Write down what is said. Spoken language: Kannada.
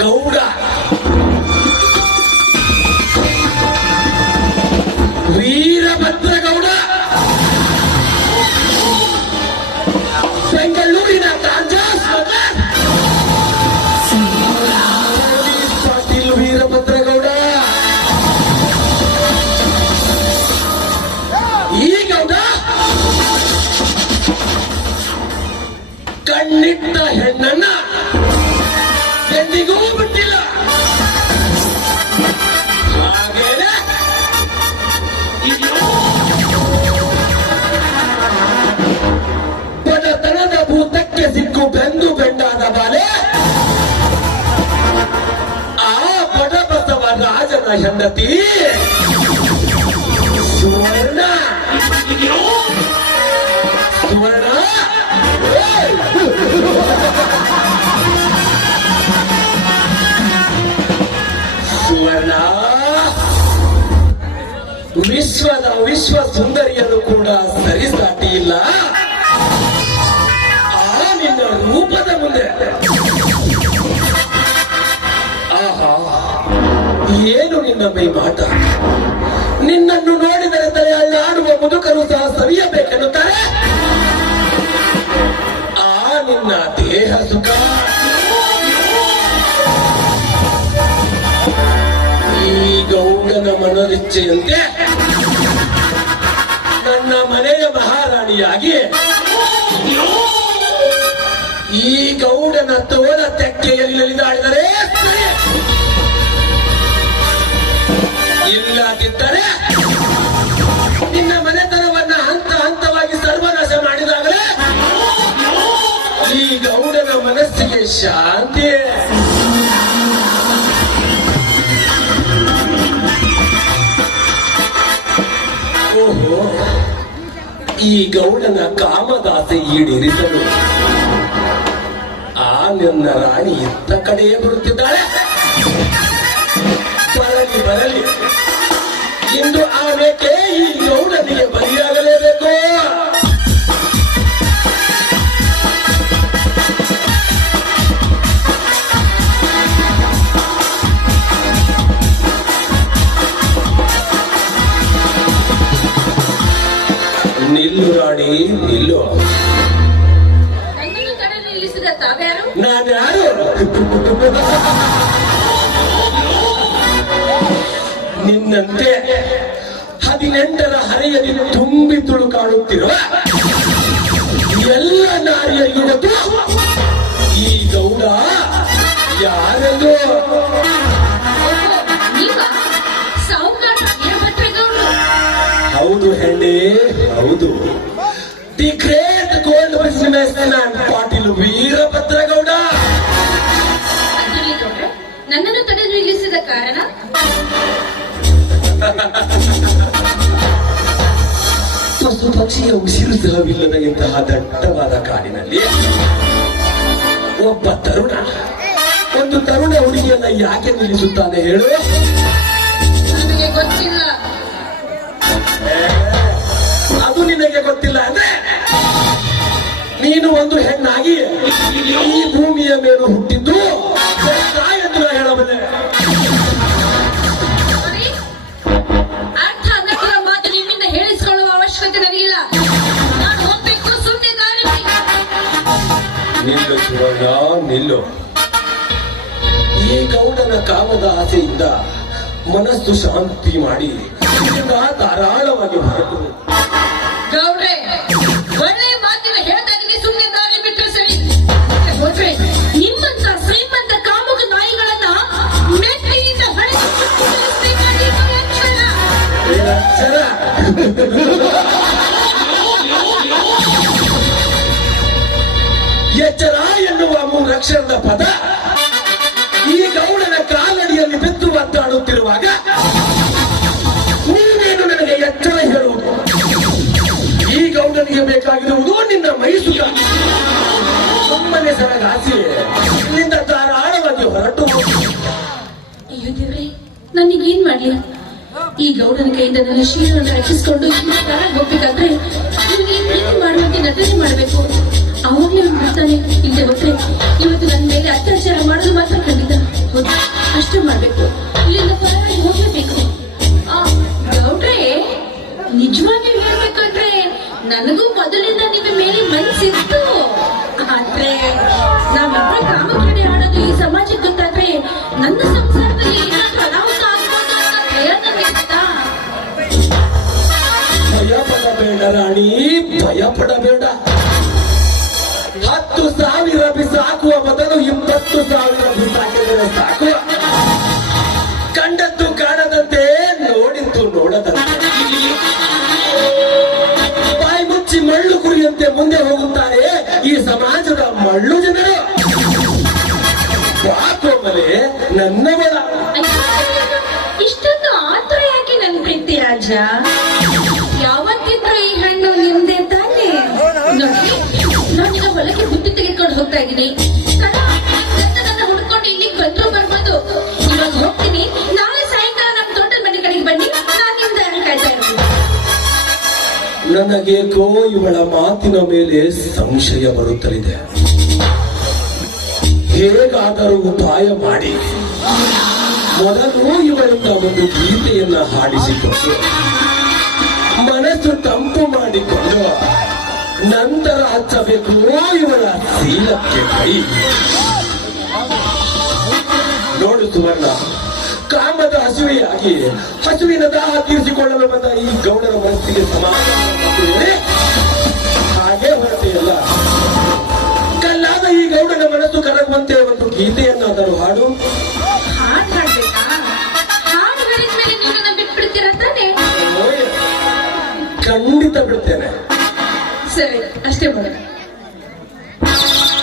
ಗೌಡ ವೀರಭದ್ರಗೌಡ ಬೆಂಗಳೂರಿನ ಕಾಂಜಾಸ್ ಪಾಟೀಲ್ ವೀರಭದ್ರಗೌಡ. ಈ ಗೌಡ ಕಣ್ಣಿಟ್ಟ ಹೆಣ್ಣನ್ನ ಎಂದಿಗೂ ಬಿಟ್ಟಿಲ್ಲ. ಹಾಗೇನೆ ಬಡತನದ ಭೂತಕ್ಕೆ ಸಿಕ್ಕು ಬೆಂದು ಬೆಂಡಾದ ಬಾಲೆ ಆ ಬಡಬಸವ ರಾಜನ ಹೆಂಡತಿ ಸುವರ್ಣ. ಸುವರ್ಣ ಸುವರ್ಣ ವಿಶ್ವ ಸುಂದರಿಯನ್ನು ಕೂಡ ಸರಿಸಾಟಿ ಇಲ್ಲ ಆ ನಿನ್ನ ರೂಪದ ಮುಂದೆ. ಆಹಾ, ಏನು ನಿನ್ನ ಮೈ ಮಾಟ! ನಿನ್ನನ್ನು ನೋಡಿದರೆ ತಲೆ ಅಳ್ಳಾಡುವ ಮುದುಕರು ಸಹ ಸವಿಯಬೇಕೆನ್ನುತ್ತಾರೆ. ಆ ನಿನ್ನ ದೇಹ ಸುಖ, ಈ ಗೌಡನ ಮನೋರಿಚ್ಛೆಯಂತೆ ನನ್ನ ಮನೆಯ ಮಹಾರಾಣಿಯಾಗಿ ಈ ಗೌಡನ ತೋಳ ತೆಕ್ಕೆಯಲ್ಲಿ ನಲಿದಾಡಿದರೆ ಸರಿ. ಇಲ್ಲದಿದ್ದರೆ ನಿನ್ನ ಮನೆತನವನ್ನ ಹಂತ ಹಂತವಾಗಿ ಸರ್ವನಾಶ ಮಾಡಿದಾಗಲೇ ಈ ಗೌಡನ ಮನಸ್ಸಿಗೆ ಶಾಂತಿ. ಓಹೋ, ಈ ಗೌಡನ ಕಾಮದಾಸೆ ಈಡೇರಿಸಲು ಆ ನನ್ನ ರಾಣಿ ಇತ್ತ ಕಡೆಯೇ ಬರುತ್ತಿದ್ದಾಳೆ. ಬರಲಿ ಬರಲಿ, ಇಂದು ಆಮೇಲೆ ಈ ಗೌಡನಿಗೆ ಬಲಿಯಾಗಲೇಬೇಕು. ನಿಲ್ಲು ರಾಣಿ, ನಿಲ್ಲು. ನಾನು ಯಾರು? ನಿನ್ನಂತೆ 18ರ ಹರೆಯಲ್ಲಿ ತುಂಬಿ ತುಳುಕಾಡುತ್ತಿರುವ ಎಲ್ಲ ನಾರಿಯ ಯುವತು ಈ ಗೌಡ ಯಾರೆಂದು. ಹೌದು ಹೆಣ್ಣೆ, ಹೌದು. The great gold business man Patil Veerabhadragowda. ನನ್ನನ್ನು ತಡೆದು ನಿಲ್ಲಿಸಿದ ಕಾರಣ ಪಶು ಪಕ್ಷಿಯ ಉಸಿರು ಸಹವಿಲ್ಲದ ಇಂತಹ ದಟ್ಟವಾದ ಕಾಡಿನಲ್ಲಿ ಒಬ್ಬ ತರುಣ ಒಂದು ತರುಣ ಹುಡುಗಿಯನ್ನ ಯಾಕೆ ನಿಲ್ಲಿಸುತ್ತಾನೆ ಹೇಳು? ನನಗೆ ಗೊತ್ತಿಲ್ಲ. ಅದು ನಿನಗೆ ಗೊತ್ತಿಲ್ಲ ಅಂದ್ರೆ ನೀನು ಒಂದು ಹೆಣ್ಣಾಗಿ ಈ ಭೂಮಿಯ ಮೇಲೆ ಹುಟ್ಟಿದ್ದು ಎಂದು ಹೇಳಬಲ್ಲೆ. ಅರ್ಥ ಅನ್ನಕರ ಮಾತು ನಿಮ್ಮಿಂದ ಹೇಳಿಸಿಕೊಳ್ಳುವ ಅವಶ್ಯಕತೆ ನನಗಿಲ್ಲ. ನಾನು ಹೋಗ್ಬೇಕು, ಸುಮ್ಮನೆ ದಾರಿ. ನಿಲ್ಲು ಸುವರ್ಣ, ನಿಲ್ಲು. ಈ ಗೌಡನ ಕಾಮದ ಆಸೆಯಿಂದ ಮನಸ್ಸು ಶಾಂತಿ ಮಾಡಿ ಧಾರಾಳವಾಗಿ ಹೊರಟು. ಗೌಡ್ರೆ, ಒಳ್ಳೆ ಮಾತಿನ ಹೇಳ್ತಾನಿಗೆ ಸುಮ್ಮನೆ ದಾರಿ ಬಿಟ್ಟರೆ ಸರಿ. ಹೋದ್ರೆ ನಿಮ್ಮಂತ ಶ್ರೀಮಂತ ಕಾಮುಕ ನಾಯಿಗಳನ್ನ ಮೆಟ್ಟಿಯಿಂದ ಎಚ್ಚರ ಎನ್ನುವ ಮೂರಕ್ಷರದ ಪದ ಈ ಗೌಡನ ಕಾಲಡಿಯಲ್ಲಿ ಬಿದ್ದು ಒದ್ದಾಡುತ್ತಿರುವಾಗ ನೀನೇನು ನನಗೆ ಎಚ್ಚರ ಹೇಳುವುದು? ಈ ಗೌಡನಿಗೆ ಬೇಕಾಗಿರುವುದು ನಿನ್ನ ಮೈಸುಗ. ಸುಮ್ಮನೆ ಸರಗಾಸಿ ಇಲ್ಲಿಂದ ಧಾರಾಳವಾಗಿ ಹೊರಟು. ಅಯ್ಯೋ ದೇವ್ರೆ, ನನಗೇನ್ ಮಾಡ್ಲಿ? ಈ ಗೌಡನ ಕೈಯಿಂದ ನನ್ನ ಶೀಲವನ್ನು ರಕ್ಷಿಸಿಕೊಂಡು ಹೋಗ್ಬೇಕಾದ್ರೆ ನಿಮಗೆ ಮಾಡುವಂತೆ ನಟನೆ ಮಾಡಬೇಕು. ಆ ಆವಾಗ್ಲೇ ಅವ್ನು ಬಿಡ್ತಾನೆ. ಇಲ್ಲದೆ ಹೋದ್ರೆ ಇವತ್ತು ನನ್ನ ಮೇಲೆ ಅತ್ಯಾಚಾರ ಮಾಡೋದು ಮಾತ್ರ ಖಂಡಿತ. ಹೌದು, ಅಷ್ಟೇ ಮಾಡ್ಬೇಕು. ಇಲ್ಲಿಂದ ಪರವಾಗಿ ಹೋಗ್ಲೇಬೇಕು. ಗೌಡ್ರೆ, ನಿಜವಾಗಿಯೂ ಹೇಳ್ಬೇಕಂದ್ರೆ ನನಗೂ ಮೊದಲಿಂದ ನಿಮ್ಮ ಮೇಲೆ ಮನಸ್ಸಿತ್ತು. ಆದ್ರೆ ನಾವಿಬ್ಬರ ಕಾಮಕ್ರೀಡೆ ಆಡೋದು ಈ ಸಮಾಜಕ್ಕೆ ಗೊತ್ತಾದ್ರೆ ನನ್ನ ಸಂಸಾರದಲ್ಲಿ ಏನಾದ್ರೂ ಅನಾಹುತ ಆಗ್ಬೋದು ಅಂತ ಭಯ ನನಗಿತ್ತ. ಭಯ ಪಡಬೇಡ ರಾಣಿ, ಭಯ ಪಡಬೇಡ. 10,000 ಬಿಸಾಕುವ ಬದಲು 20,000 ಬಿಸಾಕಿದರೆ ಸಾಕುವ. ಕಂಡದ್ದು ಕಾಣದಂತೆ, ನೋಡಿದ್ದು ನೋಡದಂತೆ, ಬಾಯಿ ಮುಚ್ಚಿ ಮಳ್ಳು ಕುರಿಯಂತೆ ಮುಂದೆ ಹೋಗುತ್ತಾರೆ ಈ ಸಮಾಜದ ಮಳ್ಳು ಜನರು. ಬಾಕೋಮಲೆ ನನ್ನವಳ. ಇಷ್ಟೊಂದು ಆತರ ಯಾಕೆ ನನ್ ಪ್ರೀತಿ ರಾಜ? ಯಾವತ್ತಿದ್ರು ಈ ಹಣ್ಣು ನಿಮ್ದೆ ತಾನೆ. ನೋಡಿ, ನಾನೀಗ ಹೊಲಕ್ಕೆ ಬುತ್ತಿ ತೆಗೆದುಕೊಂಡು ಹೋಗ್ತಾ ಇದ್ದೀನಿ. ನನ್ನ ಹುಡ್ಕೊಂಡು ಇಲ್ಲಿಗೆ ಬಂದ್ರು ಬರ್ಬೋದು. ಇವಾಗ ಹೋಗ್ತೀನಿ, ನಾಳೆ ಸಾಯಂಕಾಲ ನಮ್ಮ ತೋಟದ ಮನೆ ಕಡೆಗೆ ಬನ್ನಿ, ನಾನು ನಿಮ್ದ ಕಾಯ್ತಾ ಇರ್ತೀನಿ. ನನಗೇಕೋ ಇವಳ ಮಾತಿನ ಮೇಲೆ ಸಂಶಯ ಬರುತ್ತಲಿದೆ. ಹೇಗಾದರೂ ಉಪಾಯ ಮಾಡಿ ಮೊದಲು ಇವಳಿಂದ ಒಂದು ಗೀತೆಯನ್ನ ಹಾಡಿಸಿಕೊಂಡು ಮನಸ್ಸು ತಂಪು ಮಾಡಿಕೊಂಡು ನಂತರ ಹಚ್ಚಬೇಕು ಇವಳ ಶೀಲಕ್ಕೆ ಕೈ. ನೋಡು ಸುವರ್ಣ, ಕಾಮದ ಹಸುವೆಯಾಗಿ ಹಸುವಿನ ದಾಹ ತೀರಿಸಿಕೊಳ್ಳಲು ಬಂದ ಈ ಗೌಡರ ಮನಸ್ಸಿಗೆ ಸಮಾಧಾನ ಹಾಗೆ ಹೊರಟೆಯಲ್ಲ. ಕಲ್ಲಾದ ಈ ಗೌಡನ ಮನಸ್ಸು ಕರಗುವಂತೆ ಒಂದು ಗೀತೆಯನ್ನಾದರೂ ಹಾಡು.